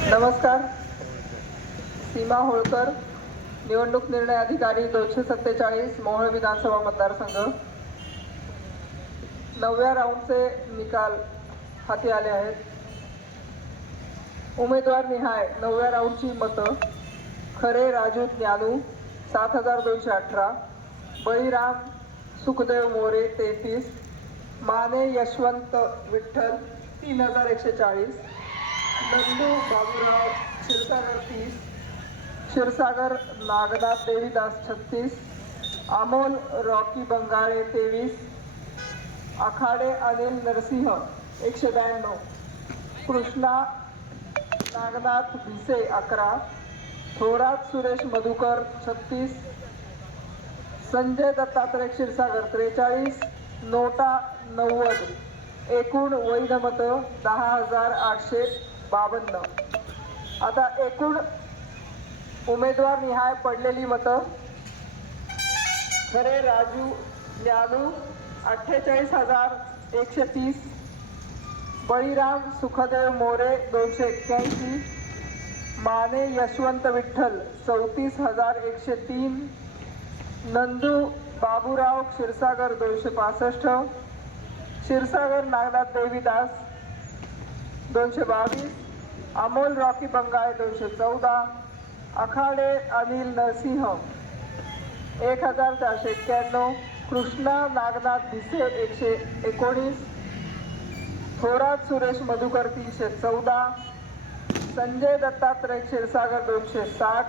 नमस्कार. सीमा होळकर, निवडणूक निर्णय अधिकारी 247 मोहोळ विधानसभा मतदारसंघ. 9व्या राऊंडचे निकाल हाती आले आहेत. उमेदवार निहाय 9व्या राऊंडची मतं: खरे राजू ज्ञानू 7218, बळीराम सुखदेव मोरे 33, माने यशवंत विठ्ठल 3140, नंदू बाबूराव क्षीरसागर 30, क्षीरसागर नागनाथ देवीदास 36, अमोल रॉकी बंगाळे 23, आखाडे अनिल नरसिंह 192, कृष्णा नागनाथ भिसे 11, थोरात सुरेश मधुकर 36, संजय दत्तात्रय क्षीरसागर 43, नोटा 90. एकूण वैध मतं 10,852. आता एकूण उमेदवार निहाय पडलेली मतं: खरे राजू ज्ञानू 48,130, बळीराम सुखदेव मोरे 281, माने यशवंत विठ्ठल 34,103, नंदू बाबूराव क्षीरसागर 265, क्षीरसागर नागनाथ देवीदास 222, अमोल रॉकी बंगाळे 214, आखाडे अनिल नरसिंह 1491, कृष्णा नागनाथ भिसे 119, थोरात सुरेश मधुकर 314, संजय दत्तात्रय क्षीरसागर 260,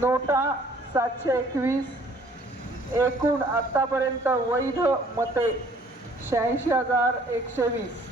नोटा 721. एकूण आतापर्यंत वैध मते 86,120.